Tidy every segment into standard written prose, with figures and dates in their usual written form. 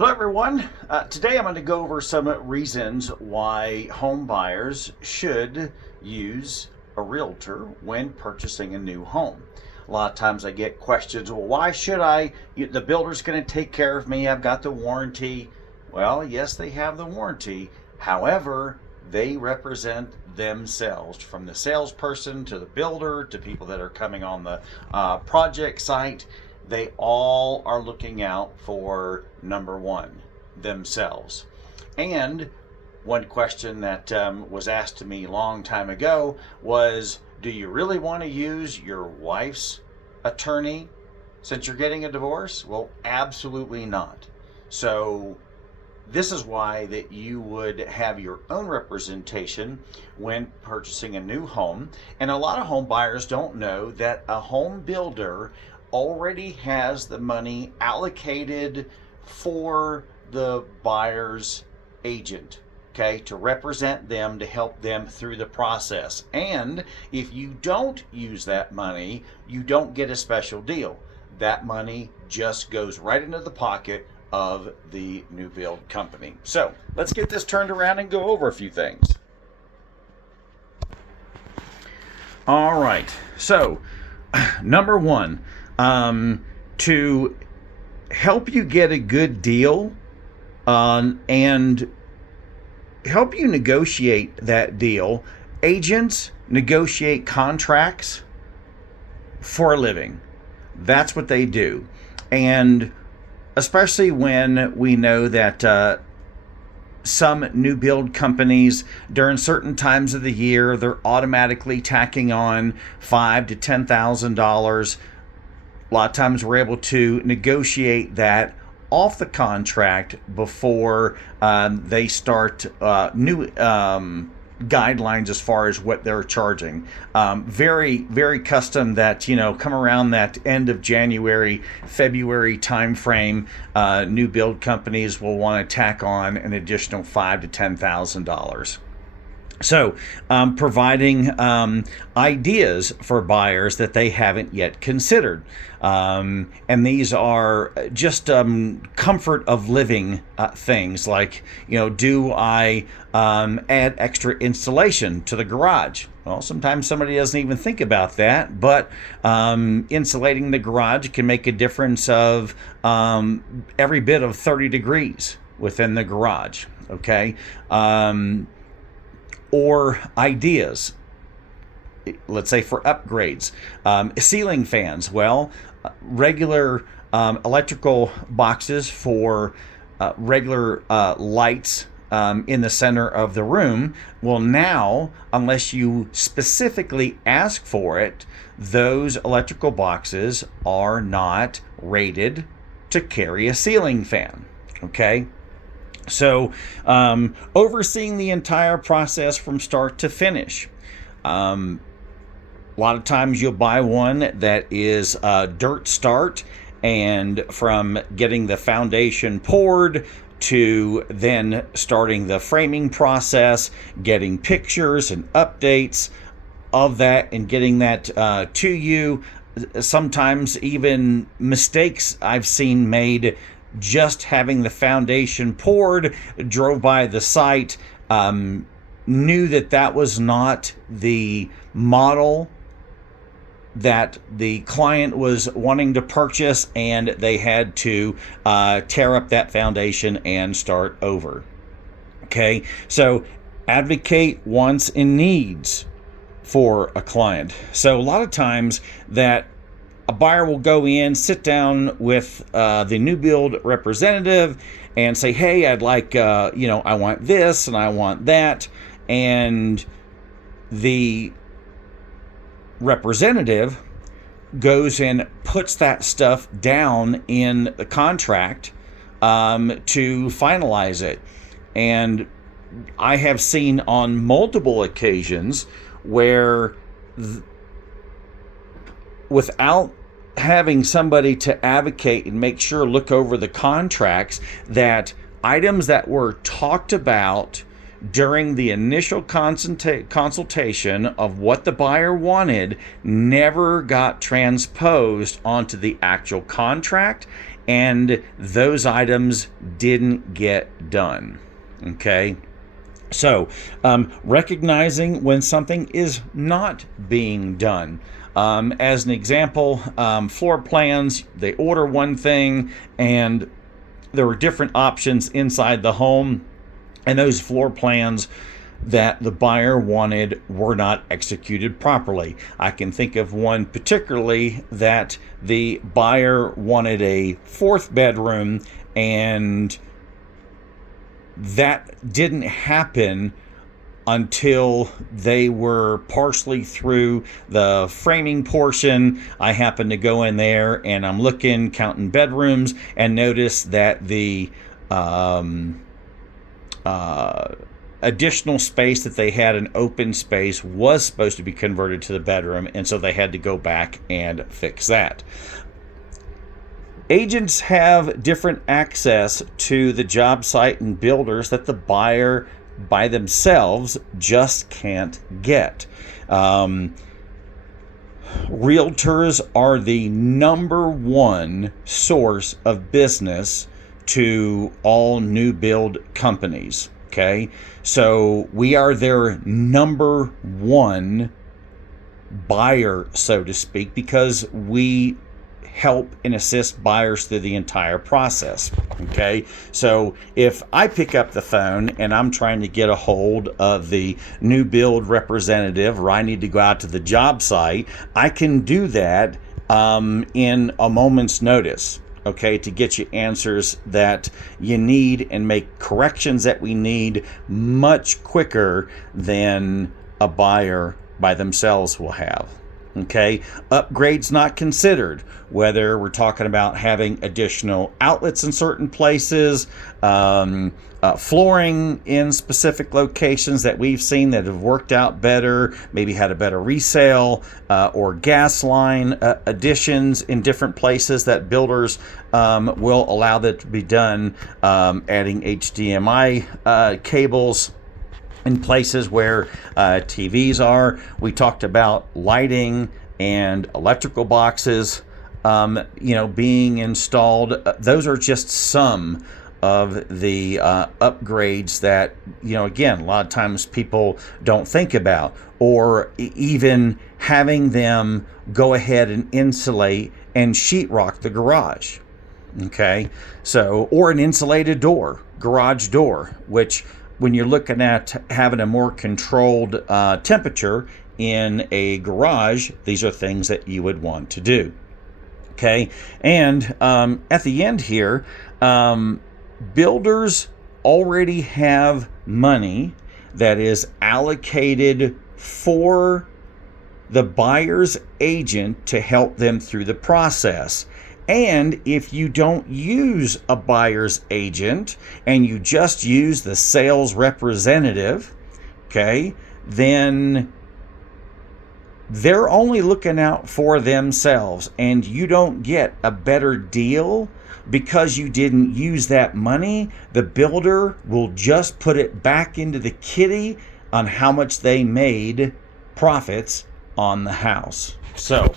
Hello everyone. Today I'm going to go over some reasons why home buyers should use a realtor when purchasing a new home. A lot of times I get questions, well, why should I? The builder's going to take care of me. I've got the warranty. Well, yes, they have the warranty. However, they represent themselves, from the salesperson to the builder to people that are coming on the project site. They all are looking out for number one, themselves. And one question that was asked to me a long time ago was, do you really want to use your wife's attorney since you're getting a divorce? Well, absolutely not. So this is why that you would have your own representation when purchasing a new home. And a lot of home buyers don't know that a home builder already has the money allocated for the buyer's agent, okay, to represent them, to help them through the process. And if you don't use that money, you don't get a special deal. That money just goes right into the pocket of the new build company. So let's get this turned around and go over a few things. All right, so number one, to help you get a good deal and help you negotiate that deal, agents negotiate contracts for a living. That's what they do. And especially when we know that some new build companies during certain times of the year, they're automatically tacking on $5,000 to $10,000. A lot of times we're able to negotiate that off the contract before they start new guidelines as far as what they're charging. Very, very custom that, come around that end of January, February timeframe, new build companies will want to tack on an additional $5,000 to $10,000. So, providing ideas for buyers that they haven't yet considered. And these are just comfort of living things like, do I add extra insulation to the garage? Well, sometimes somebody doesn't even think about that, but insulating the garage can make a difference of every bit of 30 degrees within the garage, okay? Or ideas, let's say for upgrades, ceiling fans. Well, regular electrical boxes for regular lights in the center of the room. Well, now, unless you specifically ask for it, those electrical boxes are not rated to carry a ceiling fan, okay? So, overseeing the entire process from start to finish. A lot of times you'll buy one that is a dirt start, and from getting the foundation poured to then starting the framing process, getting pictures and updates of that and getting that to you. Sometimes even mistakes I've seen made just having the foundation poured, drove by the site, knew that was not the model that the client was wanting to purchase, and they had to tear up that foundation and start over. Okay, so advocate wants and needs for a client. So a lot of times that a buyer will go in, sit down with the new build representative and say, hey, I'd like, I want this and I want that. And the representative goes and puts that stuff down in the contract to finalize it. And I have seen on multiple occasions where without having somebody to advocate and make sure, look over the contracts, that items that were talked about during the initial consultation of what the buyer wanted never got transposed onto the actual contract, and those items didn't get done. Okay. So, recognizing when something is not being done. As an example, floor plans, they order one thing and there were different options inside the home, and those floor plans that the buyer wanted were not executed properly. I can think of one particularly that the buyer wanted a fourth bedroom, and that didn't happen until they were partially through the framing portion. I happened to go in there and I'm looking, counting bedrooms, and notice that the additional space that they had, an open space, was supposed to be converted to the bedroom, and so they had to go back and fix that. Agents have different access to the job site and builders that the buyer by themselves just can't get. Realtors are the number one source of business to all new build companies. Okay, so we are their number one buyer, so to speak, because we help and assist buyers through the entire process. Okay, so if I pick up the phone and I'm trying to get a hold of the new build representative, or I need to go out to the job site, I can do that in a moment's notice. Okay, to get you answers that you need and make corrections that we need much quicker than a buyer by themselves will have. Okay, upgrades not considered, whether we're talking about having additional outlets in certain places, flooring in specific locations that we've seen that have worked out better, maybe had a better resale, or gas line additions in different places that builders will allow that to be done, adding HDMI cables in places where TVs are. We talked about lighting and electrical boxes, being installed. Those are just some of the upgrades that, again, a lot of times people don't think about, or even having them go ahead and insulate and sheetrock the garage. Okay, so, or an insulated door, garage door, which when you're looking at having a more controlled temperature in a garage, these are things that you would want to do. Okay, and at the end here, builders already have money that is allocated for the buyer's agent to help them through the process. And if you don't use a buyer's agent and you just use the sales representative, okay, then they're only looking out for themselves, and you don't get a better deal because you didn't use that money. The builder will just put it back into the kitty on how much they made profits on the house. So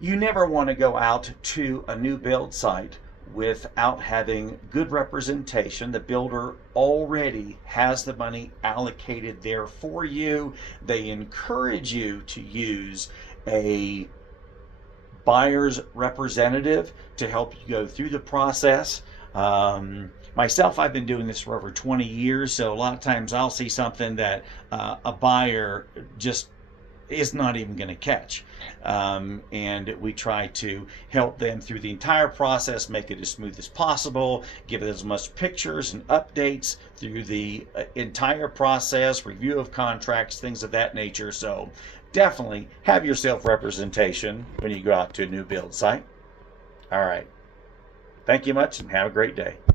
you never want to go out to a new build site without having good representation. The builder already has the money allocated there for you. They encourage you to use a buyer's representative to help you go through the process. Myself, I've been doing this for over 20 years, so a lot of times I'll see something that a buyer just is not even going to catch. And we try to help them through the entire process, make it as smooth as possible, give it as much pictures and updates through the entire process, review of contracts, things of that nature. So definitely have your self-representation when you go out to a new build site. All right. Thank you much and have a great day.